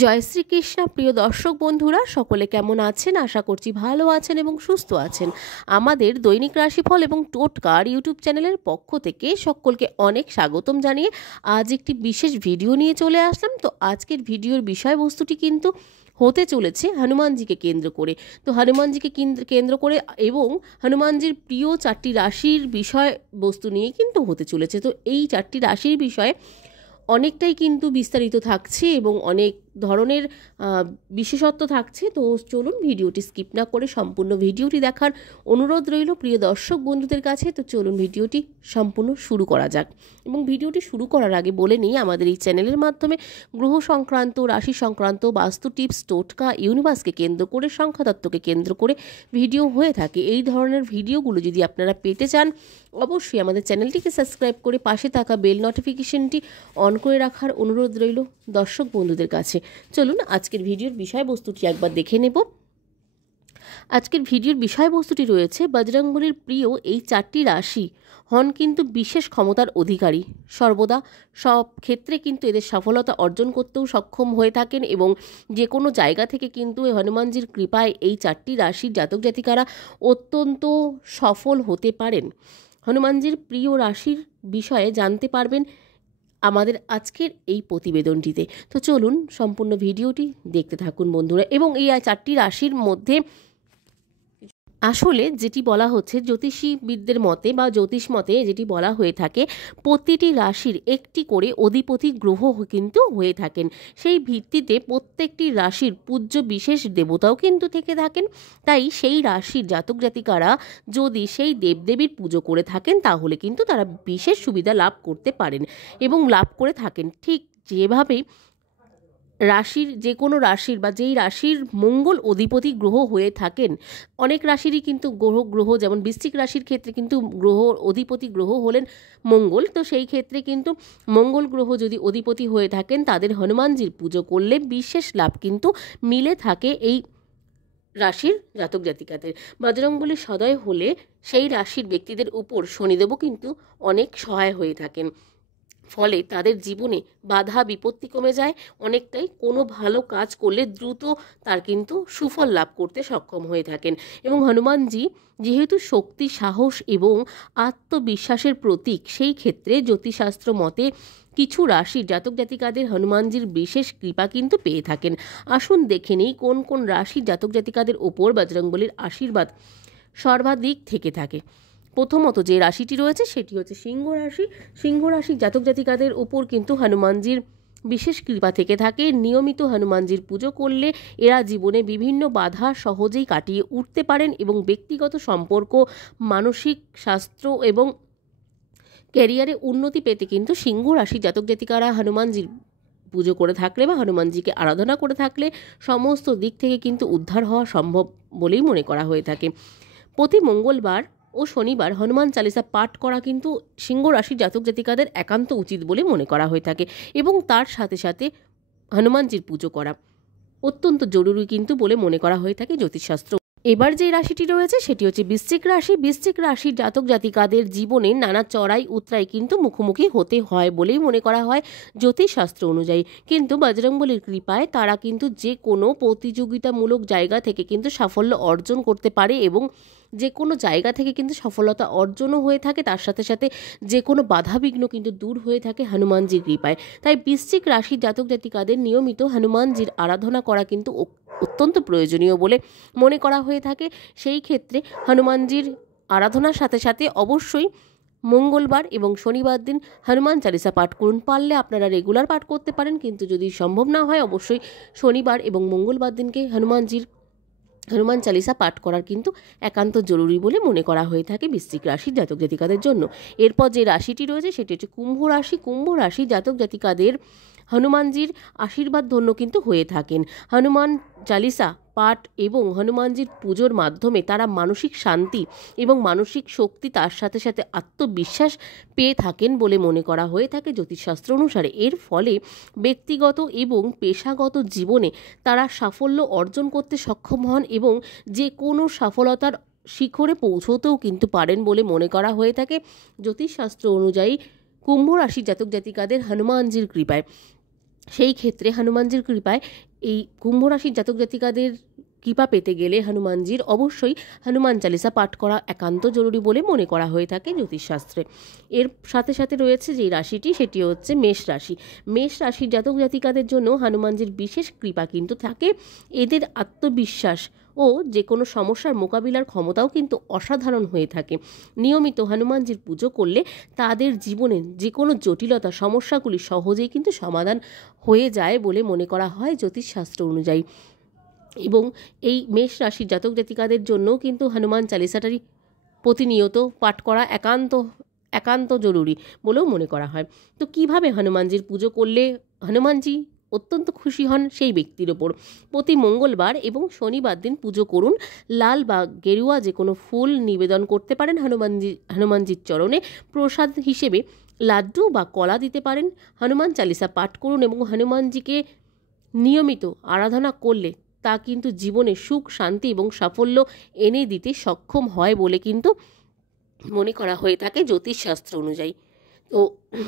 জয় শ্রীকৃষ্ণ। প্রিয় দর্শক বন্ধুরা, সকলে কেমন আছেন? আশা করছি ভালো আছেন এবং সুস্থ আছেন। আমাদের দৈনিক রাশিফল এবং টোটকার ইউটিউব চ্যানেলের পক্ষ থেকে সকলকে অনেক স্বাগতম জানিয়ে আজ একটি বিশেষ ভিডিও নিয়ে চলে আসলাম। তো আজকের ভিডিওর বিষয়বস্তুটি কিন্তু হতে চলেছে হনুমানজিকে কেন্দ্র করে। তো হনুমানজিকে কেন্দ্র করে এবং হনুমানজির প্রিয় 4টি রাশির বিষয়বস্তু নিয়ে কিন্তু হতে চলেছে। তো এই 4টি রাশির বিষয়ে অনেকটাই কিন্তু বিস্তারিত থাকছে এবং অনেক ধরনের বিশেষত্ব থাকছে। তো চলুন ভিডিওটি স্কিপ না করে সম্পূর্ণ ভিডিওটি দেখার অনুরোধ রইল প্রিয় দর্শক বন্ধুদের কাছে। তো চলুন ভিডিওটি সম্পূর্ণ শুরু করা যাক। এবং ভিডিওটি শুরু করার আগে বলে নিই, আমাদের এই চ্যানেলের মাধ্যমে গ্রহ সংক্রান্ত, রাশি সংক্রান্ত, বাস্তু টিপস, টোটকা, ইউনিভার্সকে কেন্দ্র করে, সংখ্যাতত্ত্বকে কেন্দ্র করে ভিডিও হয়ে থাকে। এই ধরনের ভিডিওগুলো যদি আপনারা পেতে চান, অবশ্যই আমাদের চ্যানেলটিকে সাবস্ক্রাইব করে পাশে থাকা বেল নোটিফিকেশনটি অন করে রাখার অনুরোধ রইল দর্শক বন্ধুদের কাছে। চলুন আজকের ভিডিওর বিষয়বস্তুটি একবার দেখে নেব। আজকের ভিডিওর বিষয়বস্তুটি রয়েছে বজরংবলীর প্রিয় এই 4টি রাশি হন কিন্তু বিশেষ ক্ষমতার অধিকারী। সর্বদা সব ক্ষেত্রে কিন্তু এদের সফলতা অর্জন করতেও সক্ষম হয়ে থাকেন এবং যে কোনো জায়গা থেকে কিন্তু হনুমানজির কৃপায় এই 4টি রাশির জাতক জাতিকারা অত্যন্ত সফল হতে পারেন। হনুমানজির প্রিয় রাশির বিষয়ে জানতে পারবেন আমাদের আজকের এই প্রতিবেদনটিতে। তো চলুন সম্পূর্ণ ভিডিওটি দেখতে থাকুন বন্ধুরা। এবং এই 4টি রাশির মধ্যে আসলে যেটি বলা হচ্ছে জ্যোতিষীবিদদের মতে বা জ্যোতিষ মতে যেটি বলা হয়ে থাকে, প্রতিটি রাশির একটি করে অধিপতি গ্রহ কিন্তু হয়ে থাকেন। সেই ভিত্তিতে প্রত্যেকটি রাশির পূজ্য বিশেষ দেবতাও কিন্তু থেকে থাকেন। তাই সেই রাশির জাতক জাতিকারা যদি সেই দেবদেবীর পুজো করে থাকেন তাহলে কিন্তু তারা বিশেষ সুবিধা লাভ করতে পারেন এবং লাভ করে থাকেন। ঠিক যেভাবেই রাশির যে কোনো রাশির বা যেই রাশির মঙ্গল অধিপতি গ্রহ হয়ে থাকেন, অনেক রাশিরই কিন্তু গ্রহ যেমন বৃশ্চিক রাশির ক্ষেত্রে কিন্তু অধিপতি গ্রহ হলেন মঙ্গল। তো সেই ক্ষেত্রে কিন্তু মঙ্গল গ্রহ যদি অধিপতি হয়ে থাকেন, তাদের হনুমানজির পুজো করলে বিশেষ লাভ কিন্তু মিলে থাকে এই রাশির জাতক জাতিকাদের। বজরংবলী সদয় হলে সেই রাশির ব্যক্তিদের উপর শনিদেবও কিন্তু অনেক সহায় হয়ে থাকেন। ফলে তাদের জীবনে বাধা বিপত্তি কমে যায় অনেকটাই। কোনো ভালো কাজ করলে দ্রুত তার কিন্তু সুফল লাভ করতে সক্ষম হয়ে থাকেন। এবং হনুমানজি যেহেতু শক্তি, সাহস এবং আত্মবিশ্বাসের প্রতীক, সেই ক্ষেত্রে জ্যোতিষশাস্ত্র মতে কিছু রাশির জাতক জাতিকাদের হনুমানজির বিশেষ কৃপা কিন্তু পেয়ে থাকেন। আসুন দেখে নেই কোন কোন রাশির জাতক জাতিকাদের ওপর বজরংবলীর আশীর্বাদ সর্বাধিক থেকে থাকে। প্রথমত যে রাশিটি রয়েছে সেটি হচ্ছে সিংহ রাশি। সিংহ রাশির জাতক জাতিকাদের উপর কিন্তু হনুমানজির বিশেষ কৃপা থেকে থাকে। নিয়মিত হনুমানজির পুজো করলে এরা জীবনে বিভিন্ন বাধা সহজেই কাটিয়ে উঠতে পারেন এবং ব্যক্তিগত সম্পর্ক, মানসিক স্বাস্থ্য এবং ক্যারিয়ারে উন্নতি পেতে কিন্তু সিংহ রাশির জাতক জাতিকারা হনুমানজির পুজো করে থাকলে বা হনুমানজিকে আরাধনা করে থাকলে সমস্ত দিক থেকে কিন্তু উদ্ধার হওয়া সম্ভব বলেই মনে করা হয়ে থাকে। প্রতি মঙ্গলবার ও শনিবার হনুমান চালিসা পাঠ করা কিন্তু সিংহ রাশির জাতক জাতিকাদের একান্ত উচিত বলে মনে করা হয়ে থাকে এবং তার সাথে সাথে হনুমানজির পুজো করা অত্যন্ত জরুরি কিন্তু বলে মনে করা হয়ে থাকে জ্যোতিষশাস্ত্র। এবার যে রাশিটি রয়েছে সেটি হচ্ছে বৃশ্চিক রাশি। বৃশ্চিক রাশির জাতক জাতিকাদের জীবনে নানা চড়াই উতরাই কিন্তু মুখোমুখি হতে হয় বলেই মনে করা হয় জ্যোতিষশাস্ত্র অনুযায়ী। কিন্তু বজরংবলীর কৃপায় তারা কিন্তু যে কোনো প্রতিযোগিতামূলক জায়গা থেকে কিন্তু সাফল্য অর্জন করতে পারে এবং যে কোনো জায়গা থেকে কিন্তু সফলতা অর্জনও হয়ে থাকে। তার সাথে সাথে যে কোনো বাধাবিঘ্ন কিন্তু দূর হয়ে থাকে হনুমানজির কৃপায়। তাই বৃশ্চিক রাশির জাতক জাতিকাদের নিয়মিত হনুমানজির আরাধনা করা কিন্তু অত্যন্ত প্রয়োজনীয় বলে মনে করা হয়ে থাকে। সেই ক্ষেত্রে হনুমানজির আরাধনার সাথে সাথে অবশ্যই মঙ্গলবার এবং শনিবার দিন হনুমান চালিসা পাঠ করুন। পারলে আপনারা রেগুলার পাঠ করতে পারেন, কিন্তু যদি সম্ভব না হয় অবশ্যই শনিবার এবং মঙ্গলবার দিনকে হনুমান চালিসা পাঠ করার কিন্তু একান্ত জরুরি বলে মনে করা হয়ে থাকে বৃশ্চিক রাশির জাতক জাতিকাদের জন্য। এরপর যে রাশিটি রয়েছে সেটি হচ্ছে কুম্ভ রাশি। কুম্ভ রাশি জাতক জাতিকাদের হনুমানজির আশীর্বাদ ধন্য কিন্তু হয়ে থাকেন। হনুমান চালিসা পাঠ এবং হনুমানজির পুজোর মাধ্যমে তারা মানসিক শান্তি এবং মানসিক শক্তি, তার সাথে সাথে আত্মবিশ্বাস পেয়ে থাকেন বলে মনে করা হয়ে থাকে জ্যোতিষশাস্ত্র অনুসারে। এর ফলে ব্যক্তিগত এবং পেশাগত জীবনে তারা সাফল্য অর্জন করতে সক্ষম হন এবং যে কোনো সফলতার শিখরে পৌঁছতেও কিন্তু পারেন বলে মনে করা হয়ে থাকে জ্যোতিষশাস্ত্র অনুযায়ী কুম্ভ রাশির জাতক জাতিকাদের হনুমানজির কৃপায়। সেই ক্ষেত্রে হনুমানজির কৃপায় এই কুম্ভ রাশির জাতক জাতিকাদের কৃপা পেতে গেলে হনুমানজির অবশ্যই হনুমান চালিসা পাঠ করা একান্ত জরুরি বলে মনে করা হয়ে থাকে জ্যোতিষশাস্ত্রে। এর সাথে সাথে রয়েছে যে রাশিটি, সেটি হচ্ছে মেষ রাশি। মেষ রাশির জাতক জাতিকাদের জন্য হনুমানজির বিশেষ কৃপা কিন্তু থাকে। এদের আত্মবিশ্বাস ও যে কোনো সমস্যার মোকাবিলার ক্ষমতাও কিন্তু অসাধারণ হয়ে থাকে। নিয়মিত হনুমানজির পুজো করলে তাদের জীবনে যে কোনো জটিলতা সমস্যাগুলি সহজেই কিন্তু সমাধান হয়ে যায় বলে মনে করা হয় জ্যোতিষশাস্ত্র অনুযায়ী। এবং এই মেষ রাশির জাতক জাতিকাদের জন্য কিন্তু হনুমান চালিসাটারই প্রতিনিয়ত পাঠ করা একান্ত জরুরি বলেও মনে করা হয়। তো কিভাবে হনুমানজির পুজো করলে হনুমানজি অত্যন্ত খুশি হন সেই ব্যক্তির ওপর? প্রতি মঙ্গলবার এবং শনিবার দিন পুজো করুন। লাল বা গেরুয়া যে কোনো ফুল নিবেদন করতে পারেন হনুমানজির চরণে। প্রসাদ হিসেবে লাড্ডু বা কলা দিতে পারেন। হনুমান চালিসা পাঠ করুন এবং হনুমানজিকে নিয়মিত আরাধনা করলে তা কিন্তু জীবনে সুখ, শান্তি এবং সাফল্য এনে দিতে সক্ষম হয় বলে কিন্তু মনে করা হয়ে থাকে জ্যোতিষশাস্ত্র অনুযায়ী। তো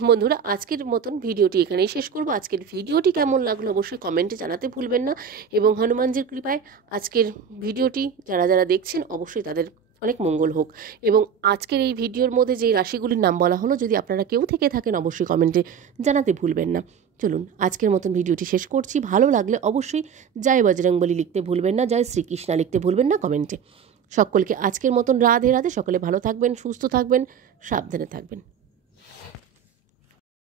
বন্ধুরা, আজকের মতন ভিডিওটি এখানেই শেষ করব। আজকের ভিডিওটি কেমন লাগলো অবশ্যই কমেন্টে জানাতে ভুলবেন না। এবং হনুমানজির কৃপায় আজকের ভিডিওটি যারা যারা দেখছেন অবশ্যই তাদের অনেক মঙ্গল হোক। এবং আজকের এই ভিডিওর মধ্যে যে রাশিগুলির নাম বলা হলো, যদি আপনারা কেউ থেকে থাকেন অবশ্যই কমেন্টে জানাতে ভুলবেন না। চলুন আজকের মতন ভিডিওটি শেষ করছি। ভালো লাগলে অবশ্যই জয় বজরংবলী লিখতে ভুলবেন না, জয় শ্রীকৃষ্ণা লিখতে ভুলবেন না কমেন্টে। সকলকে আজকের মতন রাধে রাধে। সকলে ভালো থাকবেন, সুস্থ থাকবেন, সাবধানে থাকবেন।